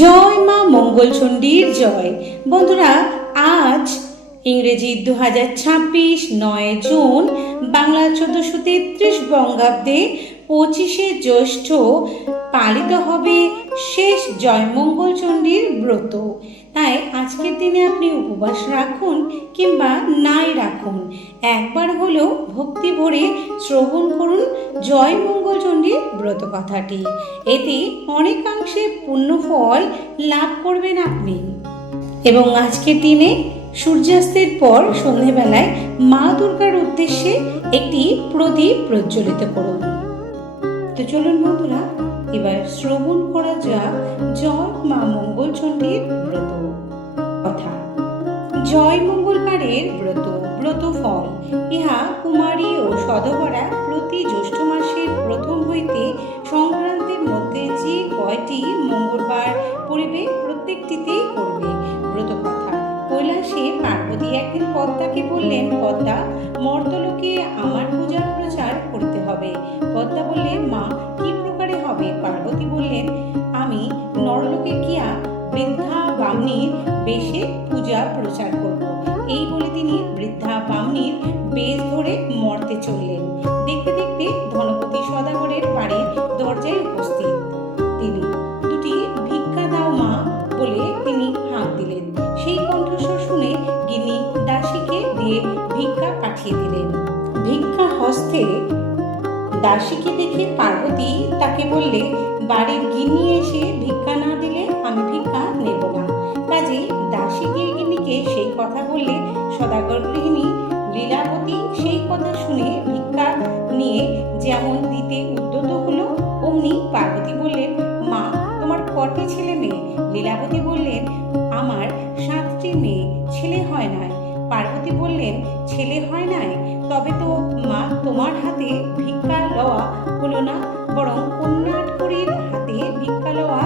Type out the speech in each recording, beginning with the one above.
জয় মা মঙ্গলচণ্ডীর জয়। বন্ধুরা, আজ ইংরেজি 2026 9 জুন, বাংলা 1433 বঙ্গাব্দে 25শে জ্যৈষ্ঠ পালিত হবে শেষ জয়মঙ্গলচণ্ডীর ব্রত। তাই আজকের দিনে আপনি উপবাস রাখুন কিংবা নাই রাখুন, একবার হলেও ভক্তি ভরে শ্রবণ করুন জয়মঙ্গলচণ্ডীর ব্রত কথাটি। এতে অনেকাংশে পুণ্যফল লাভ করবেন আপনি। এবং আজকের দিনে সূর্যাস্তের পর সন্ধেবেলায় মা দুর্গার উদ্দেশ্যে একটি প্রদীপ প্রজ্বলিত করুন। তো চলুন বন্ধুরা, এবার শ্রবণ করা যাক জয় মা মঙ্গলচণ্ডীর ব্রত কথা। জয় মঙ্গলবারের ব্রত, ব্রত ফল। ইহা কুমারী ও সধবরা প্রতি জ্যৈষ্ঠ মাসের প্রথম হইতে সংক্রান্তির মধ্যে যে কয়টি মঙ্গলবার পড়িবে প্রত্যেকটিতেই করবে ব্রত কথা। কৈলাসে পার্বতী একদিন পদ্মাকে বললেন, পদ্মা, মর্তলোকে আমার পূজার প্রচার করতে হবে। পদ্মা বললেন, মা, কি প্রকারে হবে? পার্বতী বললেন, আমি নরলোকে গিয়া বৃদ্ধা বামনির বেশে পূজা প্রচার করব। এই বলে তিনি বৃদ্ধা বামনির বেশ ধরে মর্তে চললেন। দেখতে দেখতে ধনপতি সদাগরের বাড়ির দরজায় উপস্থিত। তিনি দুটি ভিক্ষা দাও মা বলে তিনি হাঁক দিলেন। সেই কণ্ঠস্বর শুনে গিন্নি দাসীকে দিয়ে ভিক্ষা পাঠিয়ে দিলেন। ভিক্ষা হস্তে দাসীকে দেখে পার্বতী তাকে বললে, বাড়ির গিন্নি এসে ভিক্ষা না দিলে আমি ভিক্ষা নেব না। কাজেই দাসী গিয়ে গিন্নিকে সেই কথা বললে সদাগর গৃহিণী লীলাবতী সেই কথা শুনে ভিক্ষা নিয়ে যেমন দিতে উদ্যত হলো, অমনি পার্বতী বললেন, মা, তোমার কটি ছেলে মেয়ে? লীলাবতী বললেন, আমার 7টি মেয়ে, ছেলে হয় নাই। পার্বতী বললেন, ছেলে হয় নাই? তবে তো মা তোমার হাতে ভিক্ষা লওয়া হলো না, বরং কন্যা আটকড়ির হাতে ভিক্ষা লওয়া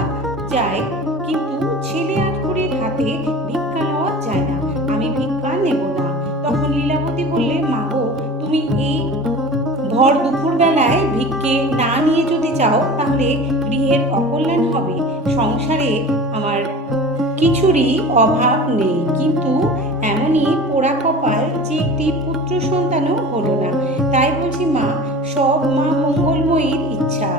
যায়, কিন্তু ছেলে আটকড়ির হাতে ভিক্ষা লওয়া যায় না। আমি ভিক্ষা নেব না। তখন লীলাবতী বললেন, মা গো, তুমি এই ভর দুপুর বেলায় ভিক্ষে না নিয়ে যদি যাও তাহলে গৃহের অকল্যাণ হবে। সংসারে আমার কিছুরই অভাব নেই, কিন্তু এমনই পোড়া কপাল যে একটি পুত্র সন্তানও হলো না। তাই বলছি মা, সব মা মঙ্গলময়ীর ইচ্ছা।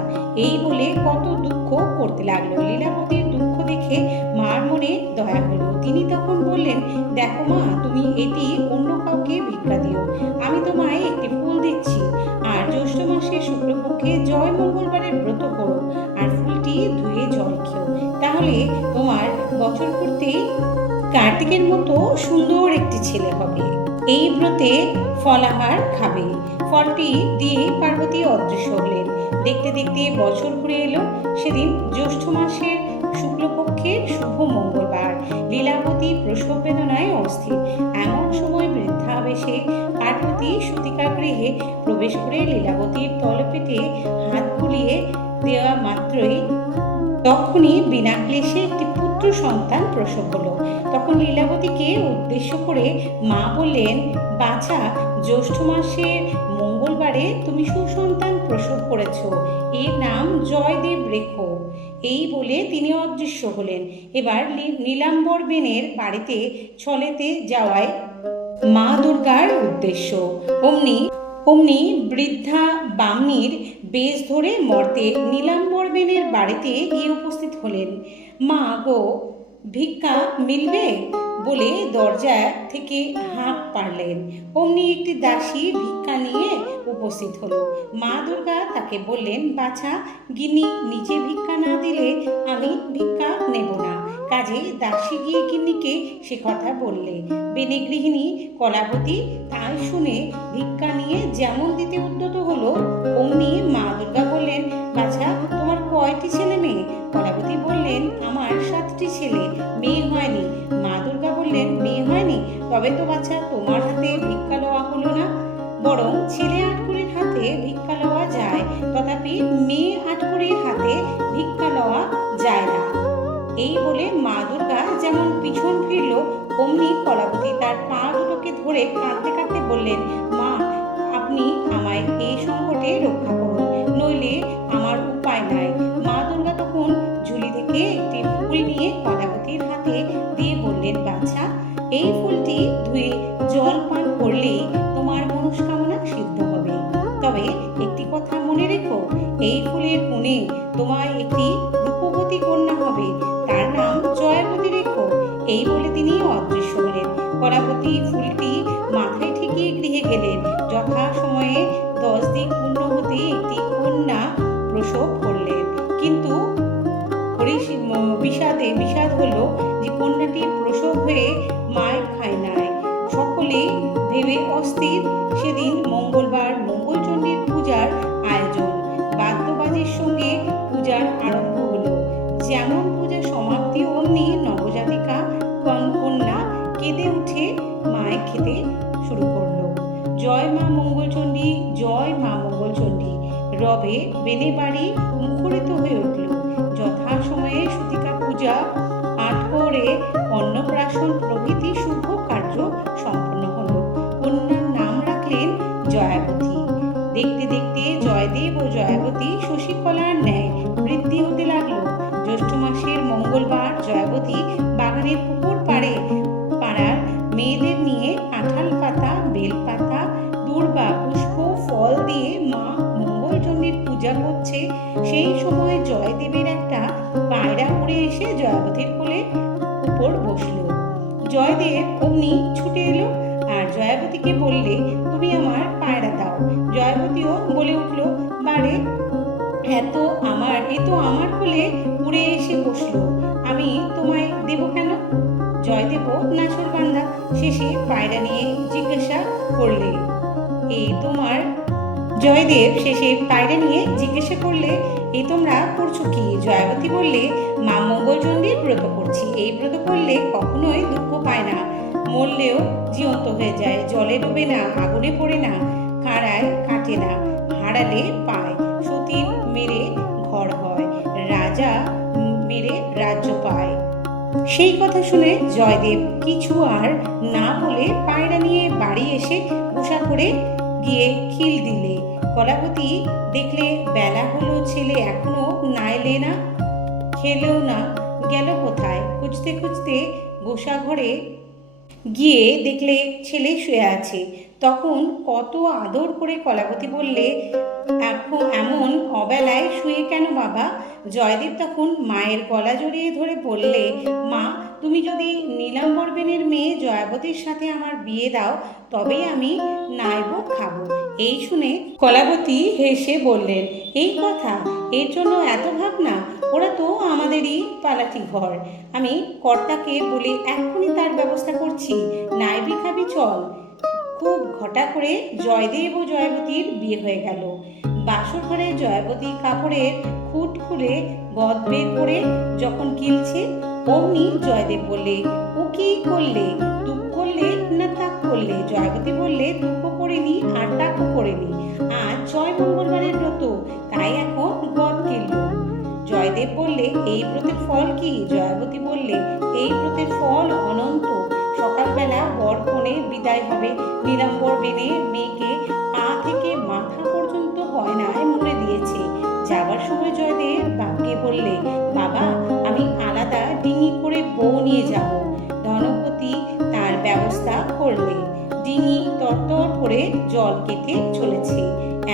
এই বলে কত দুঃখ করতে লাগলো। লীলাবতীর দুঃখ দেখে মার মনে দয়া হলো। তিনি তখন বললেন, দেখো মা, তুমি এটি অন্য কাউকে ভিক্ষা দিও। আমি তোমায় একটি ফুল দিচ্ছি, আর জ্যৈষ্ঠ মাসের শুক্লপক্ষে জয় মঙ্গলবারের ব্রত করো, আর ফুলটি ধুয়ে জল খেও। তাহলে তোমার বছর করতে কার্তিকের মতো সুন্দর একটি ছেলে হবে। এই ব্রতে ফলাহার খাবে। ফলটি দিয়ে পার্বতী অদৃশ্য হলেন। দেখতে দেখতে বছর ঘুরে এলো। সেদিন জ্যৈষ্ঠ মাসের শুক্লপক্ষের শুভ মঙ্গলবার। লীলাবতী প্রসব বেদনায় অস্থির। এমন সময় বৃদ্ধাবেশে পার্বতী সূতিকা গৃহে প্রবেশ করে লীলাবতীর তলপেটে হাত বুলিয়ে দেওয়া মাত্রই তখনই বিনা ক্লেশে একটি পুত্র সন্তান প্রসব হলো। তখন লীলাবতীকে উদ্দেশ্য করে মা বললেন, বাছা, জ্যৈষ্ঠ মাসের মঙ্গলবারে তুমি সুসন্তান প্রসব করেছ, এর নাম জয়দেব রেখো। এই বলে তিনি অদৃশ্য হলেন। এবার নীলাম্বর বেনের বাড়িতে ছলেতে যাওয়ায় মা দুর্গার উদ্দেশ্য। অমনি বৃদ্ধা বামনির বেশ ধরে মর্তে নীলাম্বর বেনের বাড়িতে গিয়ে উপস্থিত হলেন। মা গো, ভিক্ষা মিলবে বলে দরজা থেকে হাঁক পারলেন। অমনি একটি দাসী ভিক্ষা নিয়ে উপস্থিত হলো। মা দুর্গা তাকে বললেন, বাছা, গিন্নি নিজে ভিক্ষা না দিলে আমি ভিক্ষা নেব না। কাজে দাসী গিয়ে গিন্নিকে সে কথা বললে। বেনে গৃহিণী কলাবতী তাই শুনে ভিক্ষা নিয়ে যেমন দিতে উদ্যত হলো, অমনি মা দুর্গা বললেন, বাছা, তোমার কয়টি ছেলে মেয়ে? কলাবতী বললেন, আমার 7টি ছেলে, মেয়ে হয়নি। মা দুর্গা বললেন, মেয়ে হয়নি? তবে তো বাছা তোমার হাতে ভিক্ষা লওয়া হলো না, বরং ছেলে আটকুড়ির হাতে ভিক্ষা লওয়া যায়, তথাপি মেয়ে আটকুড়ির হাতে ভিক্ষা লওয়া যায় না। এই বলে মা দুর্গা যেমন পিছন ফিরল, অমনি কলাবতী তার পা দুটোকে ধরে কাঁদতে কাঁদতে বললেন, মা, আপনি আমায় এই সংকটে রক্ষা করুন, নইলে আমার উপায় নাই। মা দুর্গা তখন ঝুলি থেকে একটি ফুল নিয়ে হবে, তার নাম জয়াবতী রেখো। এই বলে তিনি অদৃশ্য হলেন। কলাবতী ফুলটি মাথায় ঠেকিয়ে গৃহে গেলেন। যথা সময়ে 10 দিন পূর্ণ হতে একটি কন্যা প্রসব করলেন। কিন্তু বিষাদ হলো যে কন্যাটি প্রসব হয়ে মায়ের খায় নাই। সকলে ভেবে অস্থির। সেদিন মঙ্গলবার মঙ্গলচণ্ডীর পূজার আয়োজন। বাদ্যবাজির সঙ্গে পূজার আরম্ভ হলো। যেমন পূজা সমাপ্তি অমনি নবজাতিকা কন্যা কেঁদে উঠে মায়ের খেতে শুরু করলো। জয় মা মঙ্গলচণ্ডী, জয় মা মঙ্গলচণ্ডী রবে বেনে বাড়ি মুখরিত হয়ে উঠল। যথা সময়ে সূতিকা পূজা, পাঠ করে অন্নপ্রাশন প্রভৃতি শুভ কার্য সম্পন্ন হলো। কন্যার নাম রাখলেন জয়াবতী। দেখতে দেখতে জয়দেব ও জয়াবতী শশীকলার ন্যায় বৃদ্ধি হতে লাগলো। জ্যৈষ্ঠ মাসের মঙ্গলবার জয়াবতী বাগানের পুকুর পাড়ার মেয়েদের নিয়ে কাঁঠাল পাতা, বেল পাতা, দূর্বা পুষ্প, ফল দিয়ে মা মঙ্গলচণ্ডীর পূজা করছে। সেই সময় জয়দেবের একটা পায়রা উড়ে এসে জয়াবতীর কোলে উপর বসলো। জয়দেব অমনি ছুটে এলো আর জয়াবতীকে বললে, তুমি আমার পায়রা দাও। জয়াবতীও বলে উঠল, বারে এ তো আমার কোলে উড়ে এসে বসলো, আমি তোমায় দেব কেন? জয়দেব নাছোড়বান্দা। শেষে পায়রা নিয়ে জিজ্ঞাসা করলে, এই তোমরা করছো কি? জয়াবতী বললে, মা মঙ্গলচণ্ডীর ব্রত করছি। এই ব্রত করলে কখনোই দুঃখ পায় না, মরলেও জীবন্ত হয়ে যায়, জলে ডোবে না, আগুনে পড়ে না, কাঁড়ায় কাটে না, হারালে পায়, সতীন মেরে ঘর হয়, রাজা মেরে রাজ্য পায়। সেই কথা শুনে জয়দেব কিছু আর না বলে পায়রা নিয়ে বাড়ি এসে গোসা করে গিয়ে খিল দিলে। কলাবতী দেখলে বেলা হলো, ছেলে এখনো না এলে না, খেলেও না, গেল কোথায়? খুঁজতে খুঁজতে গোসা ঘরে গিয়ে দেখলে ছেলে শুয়ে আছে। তখন কত আদর করে কলাবতী বললে, এখন এমন অবেলায় শুয়ে কেন বাবা? জয়দেব তখন মায়ের গলা জড়িয়ে ধরে বললে, মা, তুমি যদি নীলাম্বর বেনের মেয়ে জয়াবতীর সাথে আমার বিয়ে দাও, তবেই আমি নাইব খাবো। এই শুনে কলাবতী হেসে বললেন, এই কথা, এর জন্য এত ভাবনা? ওরা তো আমাদেরই পালাটি ঘর। আমি কর্তাকে বলে এক্ষুনি তার ব্যবস্থা করছি, নাইবি খাবি, চল। খুব ঘটা করে জয়দেব ও জয়াবতীর বিয়ে হয়ে গেল। বাসর ঘরে জয়াবতী কাপড়ের খুঁট খুলে গদ বের করে যখন কিলছে, অমনি জয়দেব বললে, ও কি করলে? দুঃখ করলে না তাক করলে? জয়াবতী বললে, দুঃখ করিনি আর তাকও করিনি, আজ জয় মঙ্গলবারের ব্রত, তাই এখন গদ কিলব। জয়দেব বললে, এই ব্রতের ফল কি? জয়াবতী বললে, এই ব্রতের ফল অনন্ত। সকালবেলা বর কনে বিদায় হবে। নীলাম্বর বেনের মেয়েকে পা থেকে মাথা পর্যন্ত গয়নায় মুড়ে দিয়েছে। যাবার সময় জয়দেব বাপকে বললে, বাবা, আমি আলাদা ডিঙি করে বউ নিয়ে যাব। ধনপতি তার ব্যবস্থা করলে। ডিঙি তরতর করে জল কেটে চলেছে।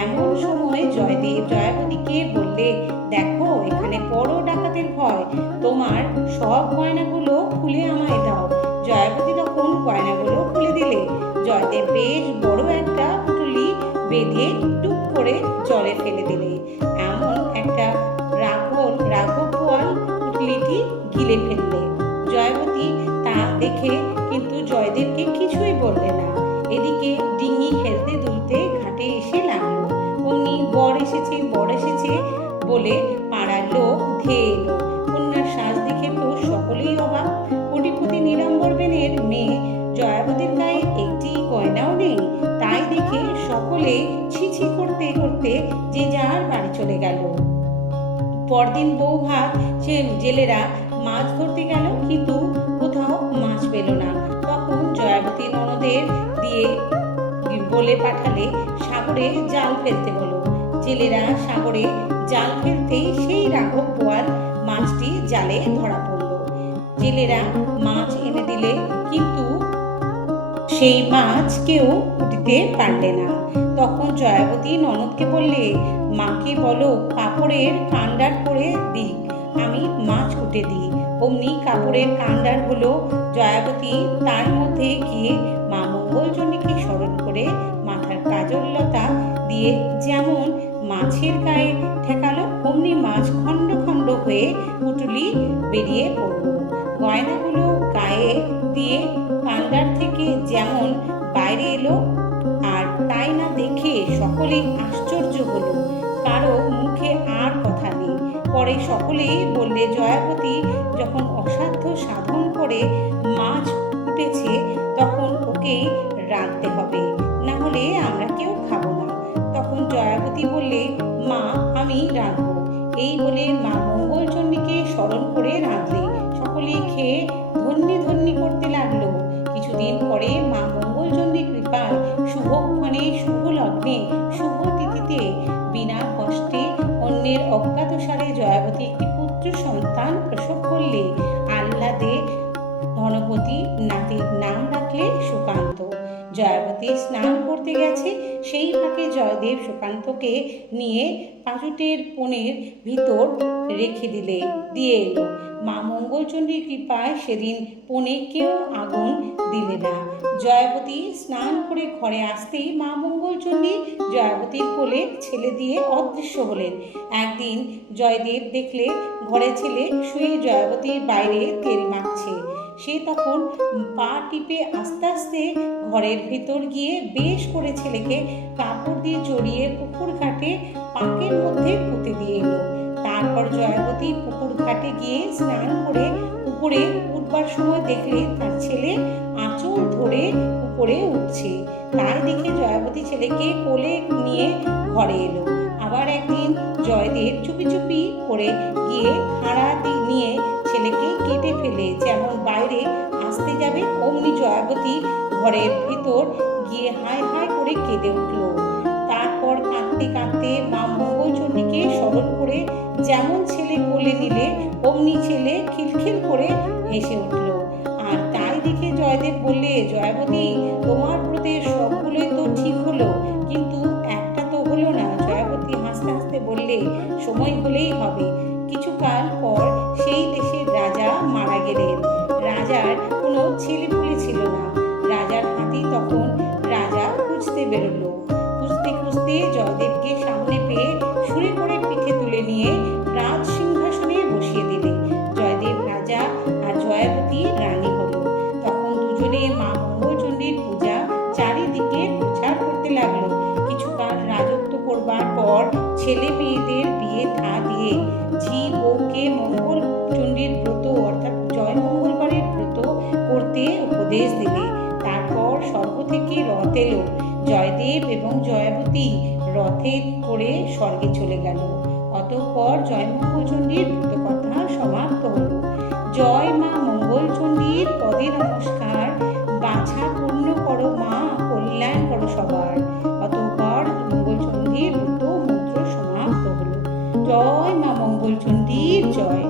এমন সময় জয়দেব জয়াবতীকে বললে, দেখো, এখানে বড় ডাকাতের ভয়, তোমার সব গয়নাগুলো খুলে আমায় দাও। জয়াবতী তখন গয়নাগুলো খুলে দিলে। জয়দেব বেশ বড় একটা পুঁটুলি বেঁধে টুক করে জলে ফেলে দিলে। এমন একটা রাঘব বোয়াল পুঁটুলিটি গিলে ফেললে। জয়াবতী তা দেখে কিন্তু জয়দেবকে কিছুই বললে না। এদিকে ডিঙি খেলতে দুলতে ঘাটে এসে লাগলো। অমনি বর এসেছে বলে পাড়ার লোক ধেয়ে এলো। কন্যার সাজ দেখে তো সকলেই অবাক। কোটিপতি নীলাম্বর বেনের মেয়ে জয়াবতীর গায়ে একটি গয়নাও নেই। তাই দেখে সকলে ছিছি করতে করতে যে যার বাড়ি চলে গেল। পরদিন বউ ভাত জেলেরা মাছ ধরতে গেল, কিন্তু কোথাও মাছ পেল না। তখন জয়াবতী ননদের দিয়ে বলে পাঠালে সাগরে জাল ফেলতে বলো। জেলেরা সাগরে জাল ফেলতেই সেই রাঘব বোয়াল মাছটি জালে ধরা পড়ল। জেলেরা মাছ এনে দিলে, কিন্তু সেই মাছ কেউ উঠিতে পারলে না। তখন জয়াবতী ননদকে বললে, মাকে বলো কাপড়ের কান্ডার করে দিক, আমি মাছ কুটে দিই। অমনি কাপড়ের কাণ্ডার হলো। জয়াবতী তার মধ্যে গিয়ে মা মঙ্গলচণ্ডীকে স্মরণ করে মাথার কাজললতা দিয়ে যেমন মাছের গায়ে ঠেকালো, অমনি মাছ খণ্ড খণ্ড হয়ে পুঁটুলি বেরিয়ে পড়ল। গয়নাগুলো গায়ে দিয়ে কাণ্ডার থেকে যেমন বাইরে এলো, আর তাই না দেখে সকলেই আশ্চর্য হলো। কারো মুখে আর কথা নেই। পরে সকলেই বললে, জয়াবতী যখন অসাধ্য সাধন করে মাছ উঠেছে তখন ওকে রাঁধতে হবে, না হলে আমরা কেউ খাবো না। তখন জয়াবতী বললে, মা আমি রাঁধবো। এই বলে মা মঙ্গলচণ্ডীকে স্মরণ করে রাঁধলে। সকলেই খেয়ে ধন্যি ধন্যি করতে লাগলো। কিছুদিন পরে মা মঙ্গলচণ্ডীর কৃপায় শুভক্ষণে, শুভ লগ্নে, শুভ তিথিতে বিনা কষ্টে অন্যের অজ্ঞাতসারে জয়াবতী একটি পুত্র সন্তান প্রসব করলে। আহ্লাদে ধনপতি নাতির নাম রাখলে সুকান্ত। জয়াবতী স্নান করতে গেছে, সেই ফাঁকে জয়দেব সুকান্তকে নিয়ে পাঁচুটের পোনের ভিতর রেখে দিয়ে এলো। মা মঙ্গলচণ্ডীর কৃপায় সেদিন পোনে কেউ আগুন দিলে না। জয়াবতী স্নান করে ঘরে আসতেই মা মঙ্গলচণ্ডী জয়াবতীর কোলে ছেলে দিয়ে অদৃশ্য হলেন। একদিন জয়দেব দেখলে ঘরে ছেলে শুয়ে জয়াবতীর বাইরে তেল মাখছে। সে তখন পা টিপে আস্তে আস্তে ঘরের ভেতর গিয়ে বেশ করে ছেলেকে কাপড় দিয়ে জড়িয়ে পুকুর ঘাটে পাঁকের মধ্যে পুঁতে দিয়ে এলো। তারপর জয়াবতী পুকুর ঘাটে গিয়ে স্নান করে উপরে উঠবার সময় দেখলে তার ছেলে আঁচল ধরে উপরে উঠছে। তাই দেখে জয়াবতী ছেলেকে কোলে নিয়ে ঘরে এলো। আবার একদিন জয়দেব চুপি চুপি করে গিয়ে খাড়া নিয়ে ছেলেকে কেটে ফেলে যেমন বাইরে আসতে যাবে, অমনি জয়াবতী ঘরের ভিতর গিয়ে হায় হায় করে কেঁদে উঠল। তারপর কাঁদতে কাঁদতে মা মঙ্গলচণ্ডীকে স্মরণ করে যেমন ছেলে কোলে নিলে, অমনি ছেলে খিলখিল করে হেসে উঠল। আর তাই দেখে জয়দেব বললে, জয়াবতী তোমার ব্রতের সবগুলোই তো ঠিক হলো, কিন্তু একটা তো হলো না। জয়াবতী হাসতে হাসতে বললে, সময় হলেই হবে। কিছুকাল পর সেই দেশের রাজা মারা গেলেন। রাজার কোনো ছেলেপুলে ছিল না। রাজার হাতি তখন রাজা খুঁজতে বেরোলো। খুঁজতে খুঁজতে জয়দেবকে সামনে পেয়ে সুরে করে পিঠে তুলে নিয়ে রাজ সিংহাসনে বসিয়ে দিলে। জয়দেব রাজা আর জয়াবতী রানী হলো। তখন দুজনে মা মঙ্গলচণ্ডীর পূজা চারিদিকে প্রচার করতে লাগলো। কিছুকাল রাজত্ব করবার পর ছেলে মেয়েদের বিয়ে থা দিয়ে ঝি বউকে মঙ্গলচণ্ডীর ব্রত অর্থাৎ জয় মঙ্গলবারের ব্রত করতে উপদেশ দিলে। তারপর স্বর্গ থেকে রথ এলো। জয়দেব এবং জয়াবতী রথে করে স্বর্গে চলে গেল। অতঃপর জয় মঙ্গলচণ্ডীর ব্রত কথা সমাপ্ত হল। জয় মা মঙ্গলচণ্ডীর পদে নমস্কার। বাছা পূর্ণ করো মা, কল্যাণ করো সবার। অতঃপর মঙ্গলচণ্ডীর ব্রত মন্ত্র সমাপ্ত হল। জয় মা মঙ্গলচণ্ডীর জয়।